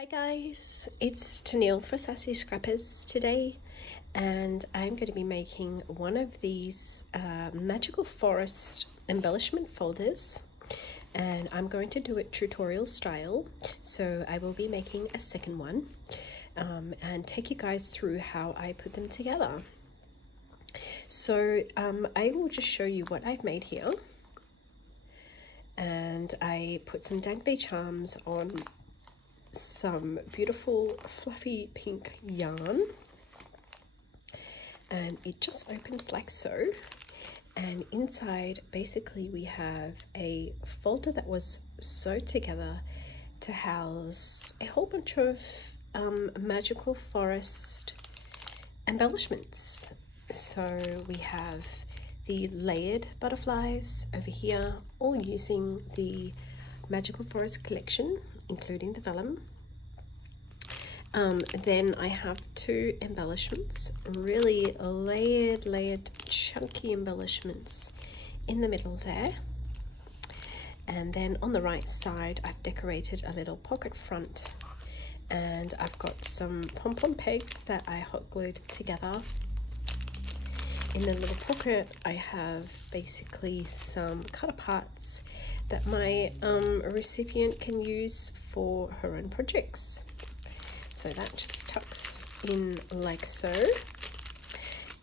Hi guys, it's Tennille for Sassy Scrappers today, and I'm going to be making one of these magical forest embellishment folders, and I'm going to do it tutorial style, so I will be making a second one and take you guys through how I put them together. So I will just show you what I've made here, and I put some dangly charms on some beautiful fluffy pink yarn, and it just opens like so, and inside basically we have a folder that was sewed together to house a whole bunch of magical forest embellishments. So we have the layered butterflies over here, all using the Magical Forest collection, including the vellum. Then I have two embellishments, really layered chunky embellishments in the middle there. And then on the right side I've decorated a little pocket front, and I've got some pom-pom pegs that I hot glued together. In the little pocket I have basically some cut aparts that my recipient can use for her own projects. So that just tucks in like so.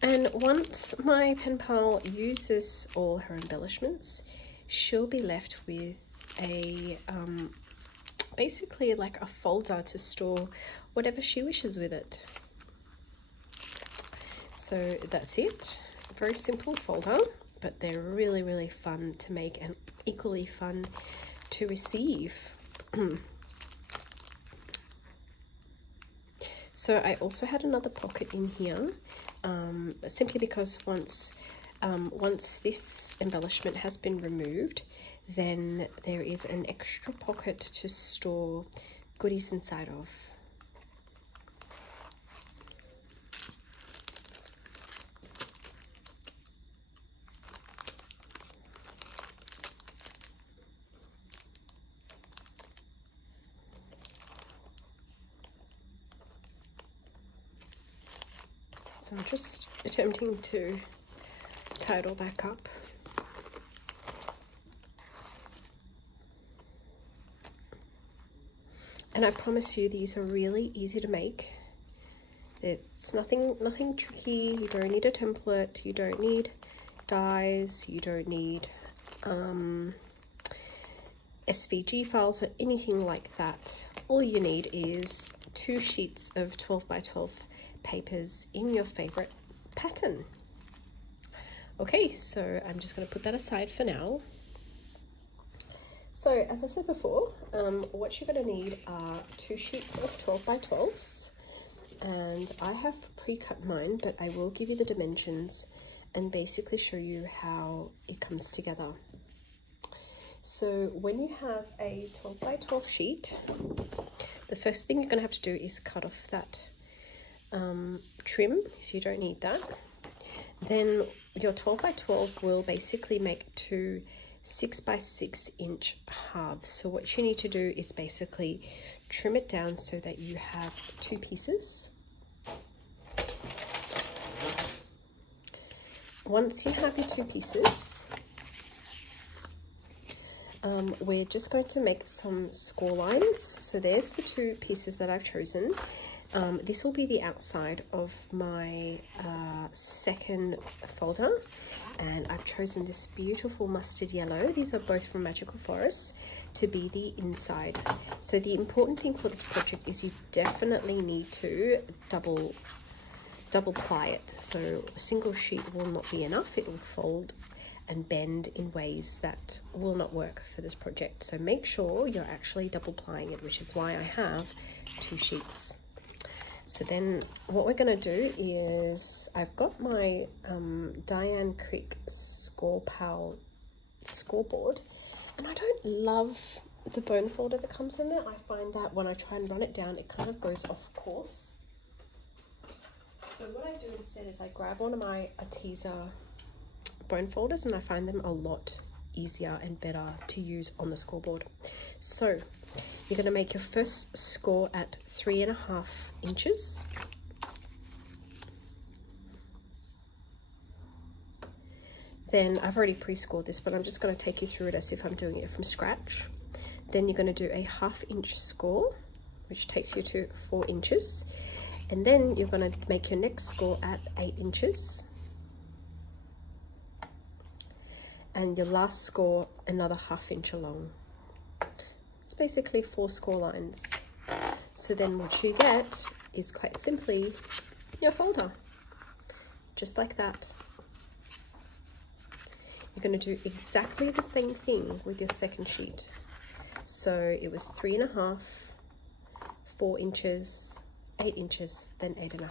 And once my pen pal uses all her embellishments, she'll be left with a basically like a folder to store whatever she wishes with it. So that's it. Very simple folder, but they're really fun to make and equally fun to receive. So I also had another pocket in here, simply because once this embellishment has been removed, then there is an extra pocket to store goodies inside of. So I'm just attempting to tie it all back up. And I promise you, these are really easy to make. It's nothing tricky. You don't need a template, you don't need dies, you don't need SVG files or anything like that. All you need is 2 sheets of 12 by 12 papers in your favorite pattern. Okay, so I'm just going to put that aside for now. So as I said before, what you're going to need are 2 sheets of 12 by 12s, and I have pre-cut mine, but I will give you the dimensions and basically show you how it comes together. So when you have a 12 by 12 sheet, the first thing you're going to have to do is cut off that trim, so you don't need that. Then your 12 by 12 will basically make 2 6 by 6 inch halves. So what you need to do is basically trim it down so that you have 2 pieces. Once you have your 2 pieces, we're just going to make some score lines. So there's the 2 pieces that I've chosen. This will be the outside of my second folder, and I've chosen this beautiful mustard yellow. These are both from Magical Forest to be the inside. So the important thing for this project is you definitely need to double ply it. So a single sheet will not be enough. It will fold and bend in ways that will not work for this project. So make sure you're actually double plying it, which is why I have 2 sheets. So then what we're going to do is, I've got my Diane Creek Scoreboard, and I don't love the bone folder that comes in it. I find that when I try and run it down, it kind of goes off course. So what I do instead is I grab one of my Arteza bone folders, and I find them a lot easier and better to use on the scoreboard. So you're going to make your first score at 3.5 inches. Then I've already pre-scored this, but I'm just going to take you through it as if I'm doing it from scratch. Then you're going to do a 1/2 inch score, which takes you to 4 inches. And then you're going to make your next score at 8 inches. And your last score another 1/2 inch along. It's basically 4 score lines. So then what you get is quite simply your folder, just like that. You're going to do exactly the same thing with your second sheet. So it was 3.5, 4 inches, 8 inches, then 8.5.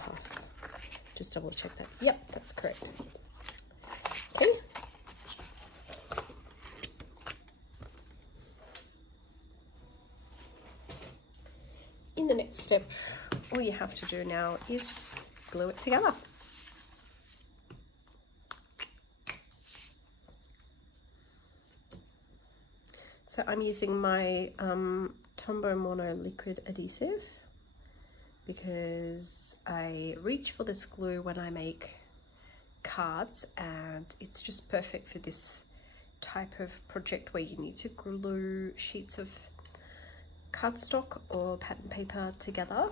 Just double check that. Yep, that's correct. Okay. In the next step, all you have to do now is glue it together. So I'm using my Tombow Mono liquid adhesive because I reach for this glue when I make cards, and it's just perfect for this type of project where you need to glue sheets of cardstock or pattern paper together.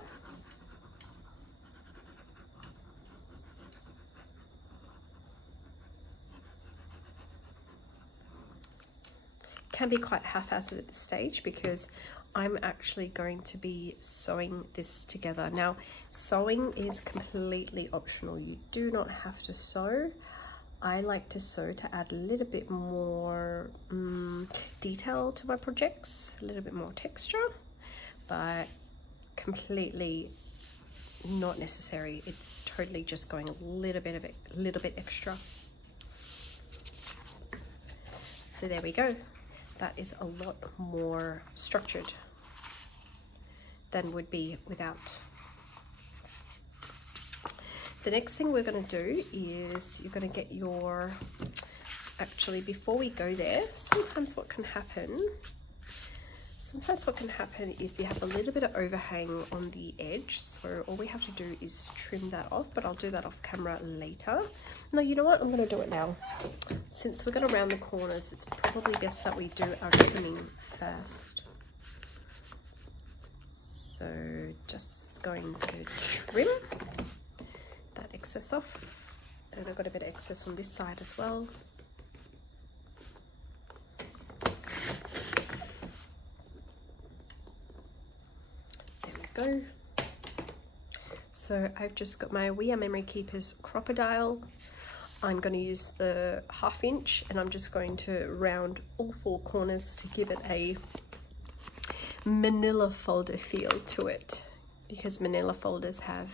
Can be quite half-assed at this stage because I'm actually going to be sewing this together. Now, sewing is completely optional. You do not have to sew. I like to sew to add a little bit more detail to my projects, a little bit more texture, but completely not necessary. It's totally just going a little bit extra. So there we go. That is a lot more structured than would be without. The next thing we're going to do is you're going to get your, actually before we go there, sometimes what can happen is you have a little bit of overhang on the edge, so all we have to do is trim that off, but I'll do that off camera later. No, you know what, I'm going to do it now. Since we're going to round the corners, it's probably best that we do our trimming first. So just going to trim that excess off, and I've got a bit of excess on this side as well. Go. So I've just got my We Are Memory Keepers crocodile. I'm going to use the 1/2 inch, and I'm just going to round all 4 corners to give it a manila folder feel to it, because manila folders have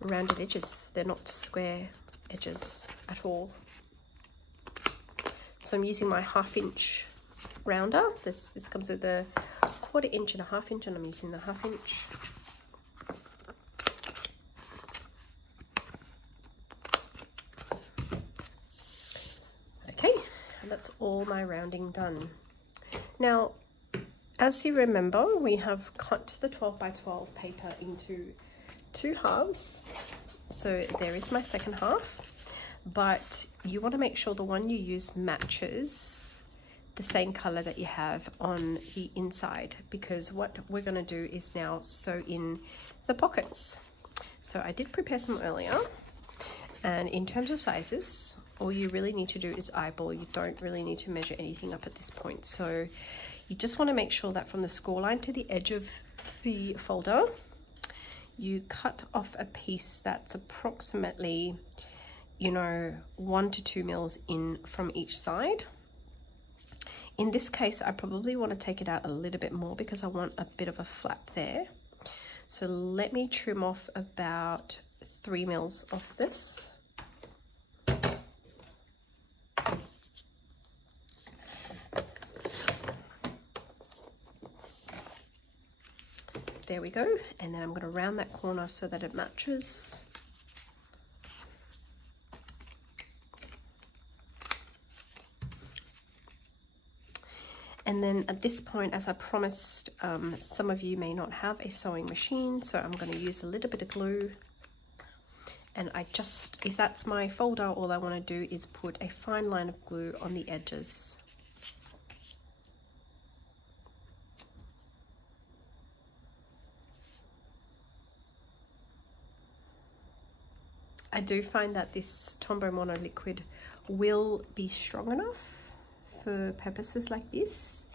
rounded edges. They're not square edges at all. So I'm using my 1/2 inch rounder. This comes with a 1/4 inch and a 1/2 inch, and I'm using the 1/2 inch. Okay, and that's all my rounding done. Now, as you remember, we have cut the 12 by 12 paper into 2 halves. So there is my second half, but you want to make sure the one you use matches the same color that you have on the inside, because what we're going to do is now sew in the pockets. So I did prepare some earlier, and in terms of sizes, all you really need to do is eyeball. You don't really need to measure anything up at this point. So you just want to make sure that from the score line to the edge of the folder, you cut off a piece that's approximately, you know, 1 to 2 mils in from each side. In this case, I probably want to take it out a little bit more because I want a bit of a flap there. So let me trim off about 3 mils off this. There we go. And then I'm going to round that corner so that it matches. And then at this point, as I promised, some of you may not have a sewing machine, so I'm going to use a little bit of glue. And I just, if that's my folder, all I want to do is put a fine line of glue on the edges. I do find that this Tombow Mono liquid will be strong enough for purposes like this.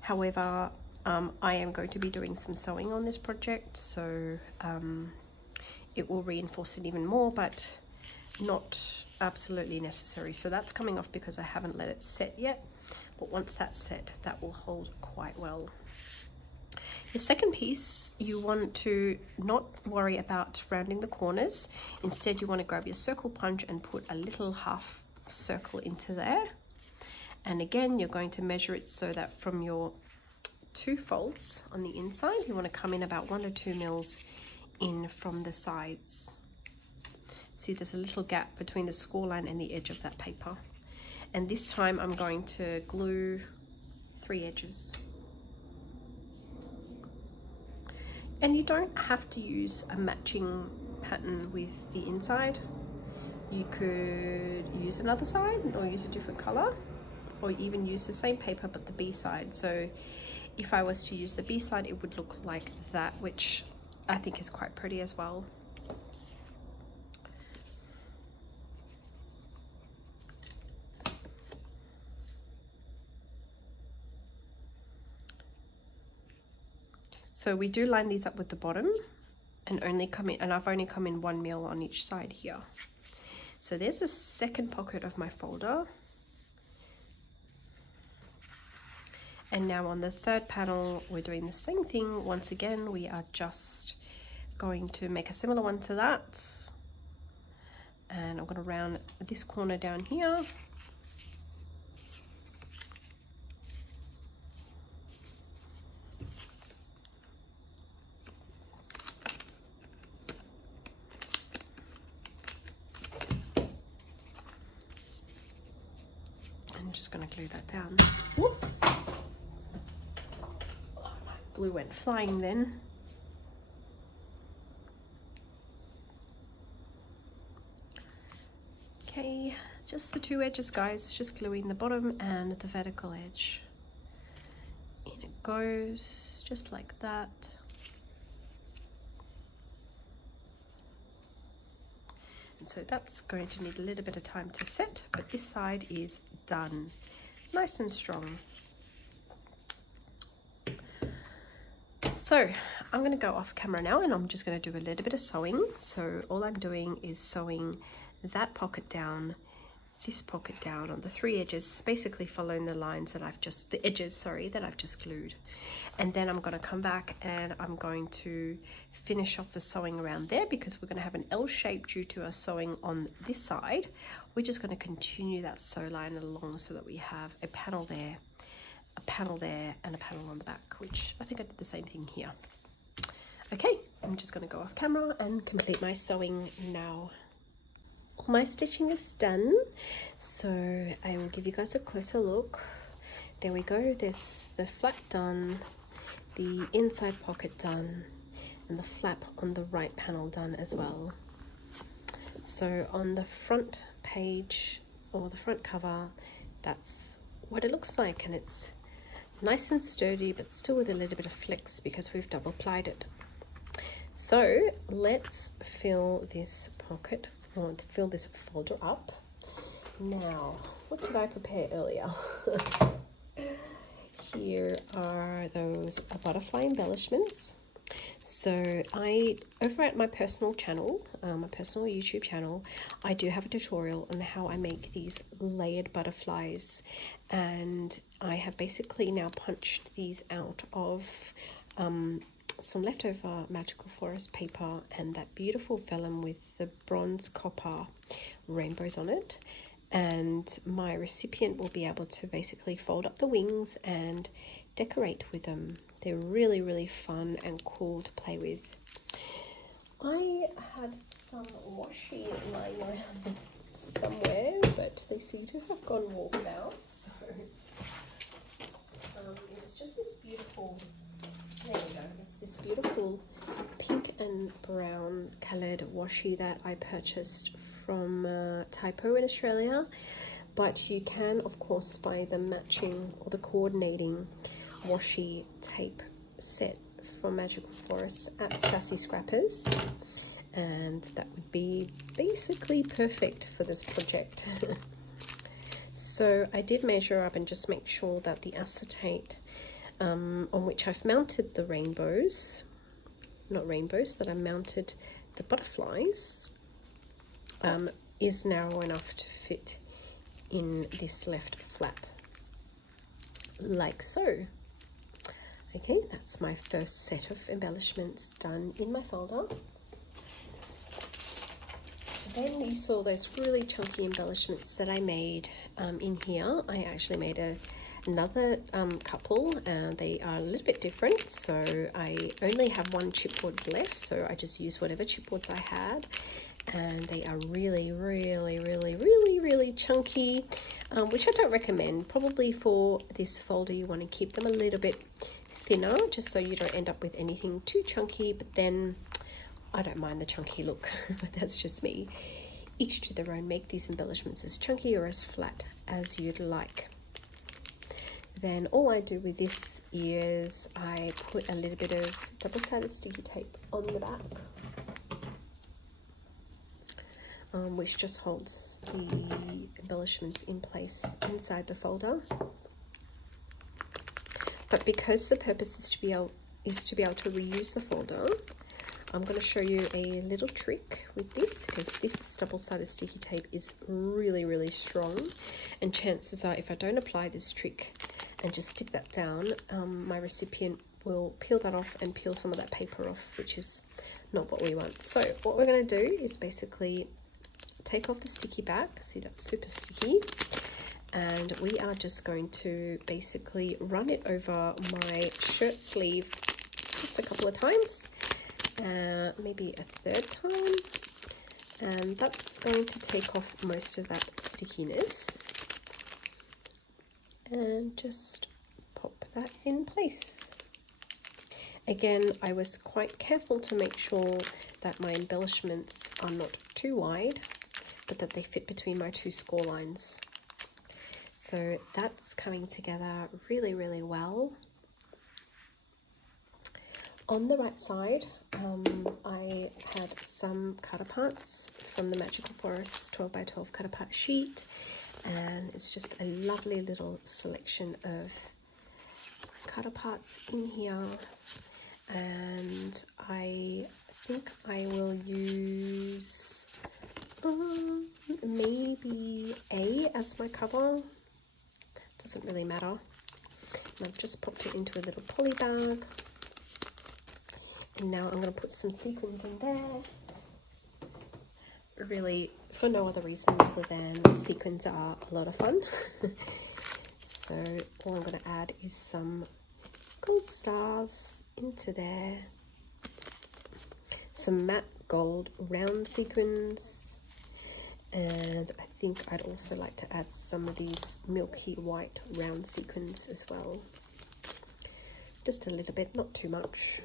However, I am going to be doing some sewing on this project, so it will reinforce it even more, but not absolutely necessary. So that's coming off because I haven't let it set yet, but once that's set, that will hold quite well. The second piece, you want to not worry about rounding the corners. Instead, you want to grab your circle punch and put a little half circle into there. And again, you're going to measure it so that from your 2 folds on the inside, you want to come in about 1 or 2 mils in from the sides. See, there's a little gap between the score line and the edge of that paper. And this time I'm going to glue 3 edges. And you don't have to use a matching pattern with the inside. You could use another side or use a different color, or even use the same paper but the B side. So if I was to use the B side, it would look like that, which I think is quite pretty as well. So we do line these up with the bottom and only come in, and I've only come in 1 mil on each side here. So there's the second pocket of my folder. And now on the third panel, we're doing the same thing. Once again, we are just going to make a similar one to that. And I'm going to round this corner down here. I'm just going to glue that down. Whoops! Oh, my glue went flying then. Okay, just the 2 edges, guys, just gluing the bottom and the vertical edge. In it goes, just like that. And so that's going to need a little bit of time to set, but this side is done. Nice and strong. So I'm going to go off camera now and I'm just going to do a little bit of sewing. So all I'm doing is sewing that pocket down, this pocket down on the 3 edges, basically following the lines that I've just, the edges, sorry, that I've just glued. And then I'm going to come back and I'm going to finish off the sewing around there because we're going to have an L shape due to our sewing on this side. We're just going to continue that sew line along so that we have a panel there, a panel there, and a panel on the back, which I think I did the same thing here. Okay, I'm just going to go off camera and complete my sewing now. All my stitching is done, so I will give you guys a closer look. There we go, there's the flap done, the inside pocket done, and the flap on the right panel done as well. So on the front page, or the front cover, that's what it looks like, and it's nice and sturdy but still with a little bit of flex because we've double plied it. So let's fill this pocket, or fill this folder up. Now, what did I prepare earlier? Here are those butterfly embellishments. So over at my personal channel, my personal YouTube channel, I do have a tutorial on how I make these layered butterflies, and I have basically now punched these out of some leftover Magical Forest paper and that beautiful vellum with the bronze copper rainbows on it. And my recipient will be able to basically fold up the wings and decorate with them. They're really, really fun and cool to play with. I had some washi lying around somewhere, but they seem to have gone walked out. So brown coloured washi that I purchased from Typo in Australia, but you can of course buy the matching or the coordinating washi tape set from Magical Forest at Sassy Scrappers, and that would be basically perfect for this project. So I did measure up and just make sure that the acetate on which I've mounted the rainbows, not rainbows, that I mounted the butterflies, is narrow enough to fit in this left flap, like so. Okay, that's my first set of embellishments done in my folder. Then you saw those really chunky embellishments that I made in here. I actually made another couple. They are a little bit different, so I only have one chipboard left, so I just used whatever chipboards I had, and they are really chunky, which I don't recommend. Probably for this folder you want to keep them a little bit thinner, just so you don't end up with anything too chunky, but then I don't mind the chunky look, but that's just me. Each to their own. Make these embellishments as chunky or as flat as you'd like. Then all I do with this is I put a little bit of double-sided sticky tape on the back, which just holds the embellishments in place inside the folder. But because the purpose is to be able to reuse the folder, I'm going to show you a little trick with this, because this double-sided sticky tape is really strong, and chances are if I don't apply this trick and just stick that down, my recipient will peel that off and peel some of that paper off, which is not what we want. So what we're going to do is basically take off the sticky back. See, that's super sticky, and we are just going to basically run it over my shirt sleeve just a couple of times, maybe a third time, and that's going to take off most of that stickiness, and just pop that in place. Again, I was quite careful to make sure that my embellishments are not too wide, but that they fit between my two score lines. So that's coming together really well. On the right side, I had some cut aparts from the Magical Forest 12 by 12 cut apart sheet, and it's just a lovely little selection of cut aparts in here, and I think I will use maybe A as my cover. Doesn't really matter. And I've just popped it into a little poly bag. And now I'm going to put some sequins in there, really for no other reason other than sequins are a lot of fun. So all I'm going to add is some gold stars into there, some matte gold round sequins, and I think I'd also like to add some of these milky white round sequins as well. Just a little bit, not too much.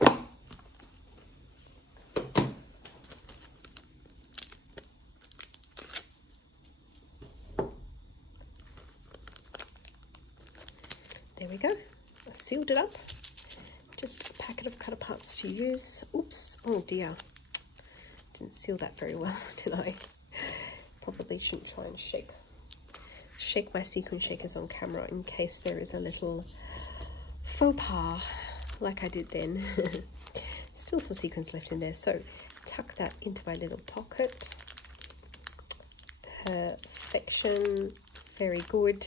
There we go. I sealed it up. Just a packet of cut aparts to use. Oops, oh dear. Didn't seal that very well, did I? Probably shouldn't try and shake my sequin shakers on camera in case there is a little faux pas like I did then. Still some sequins left in there, so tuck that into my little pocket. Perfection, very good.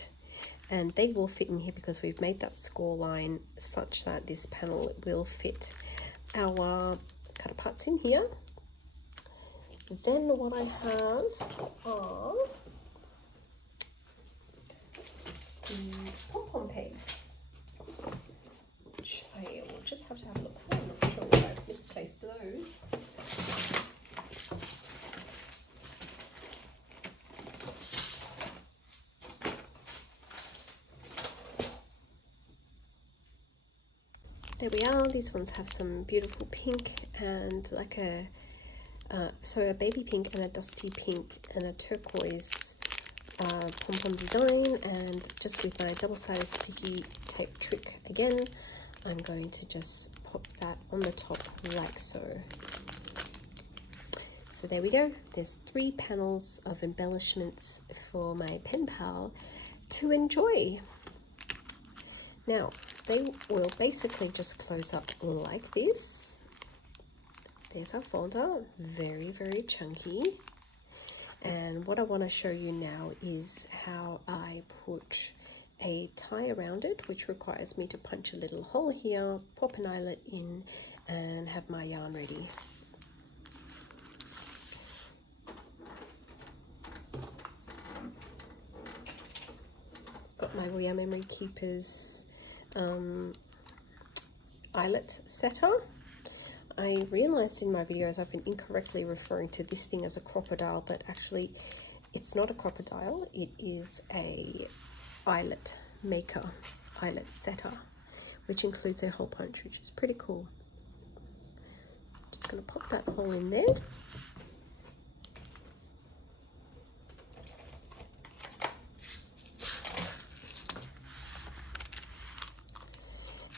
And they will fit in here because we've made that score line such that this panel will fit our cut aparts in here. Then what I have are the pom-pom pegs, which I will just have to have a look for. I'm not sure where I've misplaced those. there we are. These ones have some beautiful pink and like a baby pink and a dusty pink and a turquoise pom-pom design. And just with my double-sided sticky tape trick again, I'm going to just pop that on the top like so. So there we go. There's 3 panels of embellishments for my pen pal to enjoy. Now, they will basically just close up like this. There's our folder, very, very chunky. And what I want to show you now is how I put a tie around it, which requires me to punch a little hole here, pop an eyelet in, and have my yarn ready. Got my We Are Memory Keepers eyelet setter. I realized in my videos I've been incorrectly referring to this thing as a crocodile, but actually it's not a crocodile, it is a eyelet maker, eyelet setter, which includes a hole punch, which is pretty cool. Just going to pop that hole in there.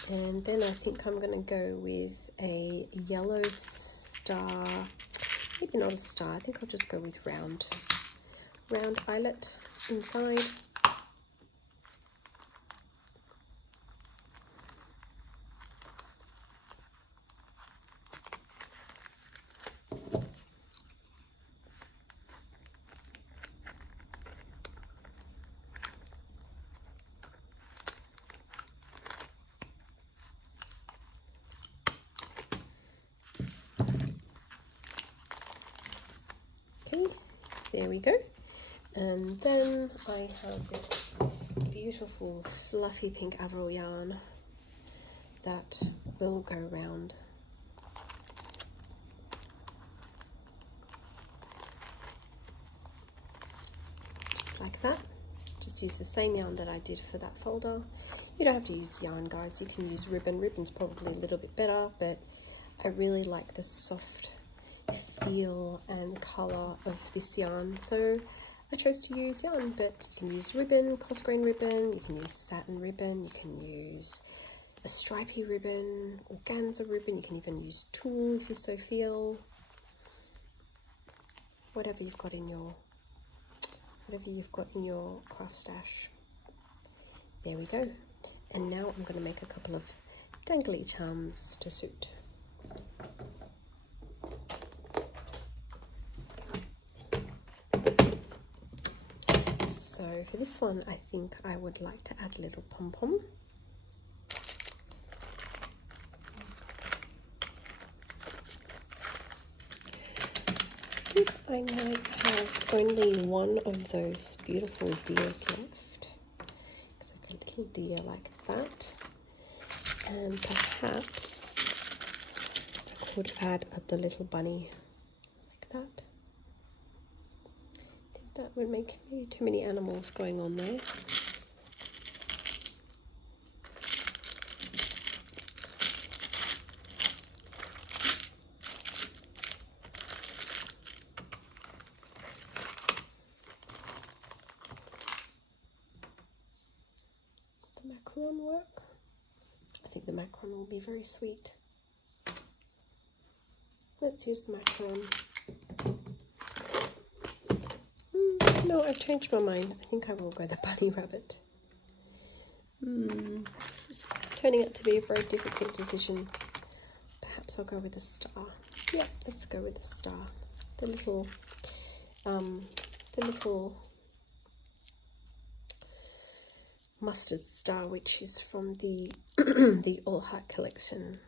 And then I think I'm going to go with a yellow star, maybe not a star, I think I'll just go with round eyelet inside. There we go. And then I have this beautiful fluffy pink Avril yarn that will go around. Just like that. Just use the same yarn that I did for that folder. You don't have to use yarn, guys. You can use ribbon. Ribbon's probably a little bit better, but I really like the soft feel and color of this yarn, so I chose to use yarn. But you can use ribbon, cross-grain ribbon, you can use satin ribbon, you can use a stripy ribbon, organza ribbon, you can even use tulle if you so feel. Whatever you've got in your craft stash. There we go. And now I'm going to make a couple of dangly charms to suit. So for this one, I think I would like to add a little pom-pom. I think I might have only one of those beautiful deers left. It's like a little deer like that. And perhaps I could add the little bunny like that. That would make maybe too many animals going on there. The macaron work? I think the macaron will be very sweet. Let's use the macaron. No, I've changed my mind. I think I will go the bunny rabbit. This is turning out to be a very difficult decision. Perhaps I'll go with the star. Yeah, let's go with the star. The little mustard star, which is from the the All Heart collection.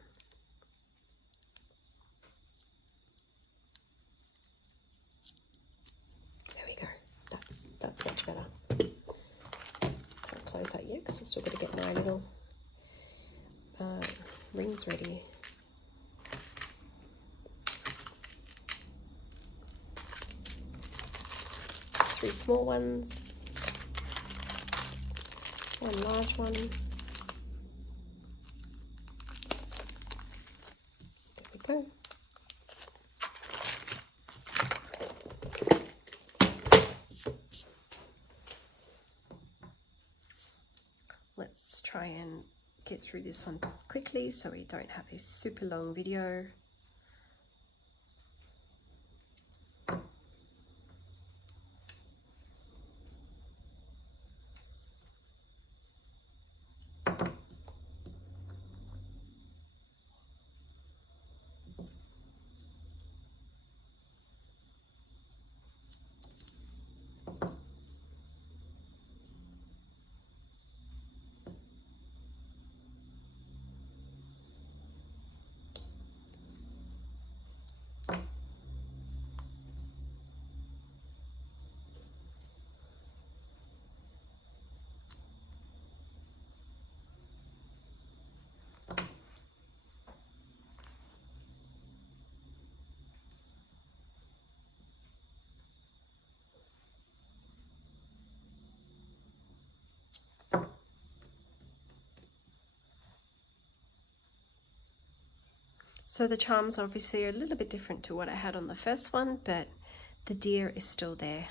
That's much better. Can't close that yet because I've still got to get my little rings ready. Three small ones, one large one, go. Let's try and get through this one quickly so we don't have a super long video. So the charms are obviously a little bit different to what I had on the first one, but the deer is still there.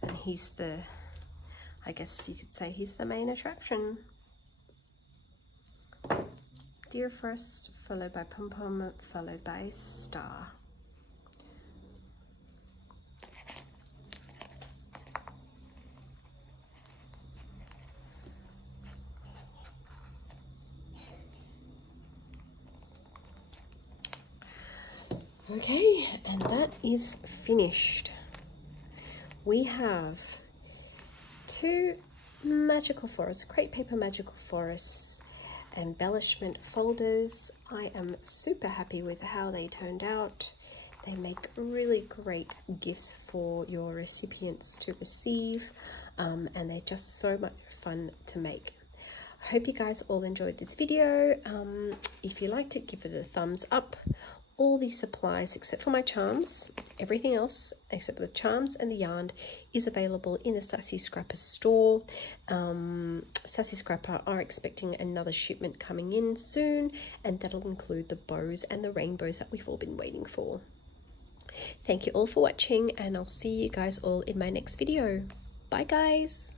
And he's the, I guess you could say he's the main attraction. Deer first, followed by pom-pom, followed by star. Okay, and that is finished. We have 2 magical forests, crepe paper magical forests, embellishment folders. I am super happy with how they turned out. They make really great gifts for your recipients to receive, and they're just so much fun to make. I hope you guys all enjoyed this video. If you liked it, give it a thumbs up. All these supplies, except for my charms, everything else except for the charms and the yarn, is available in the Sassy Scrapper store. Sassy Scrapper are expecting another shipment coming in soon, and that'll include the bows and the rainbows that we've all been waiting for. Thank you all for watching, and I'll see you guys all in my next video. Bye guys!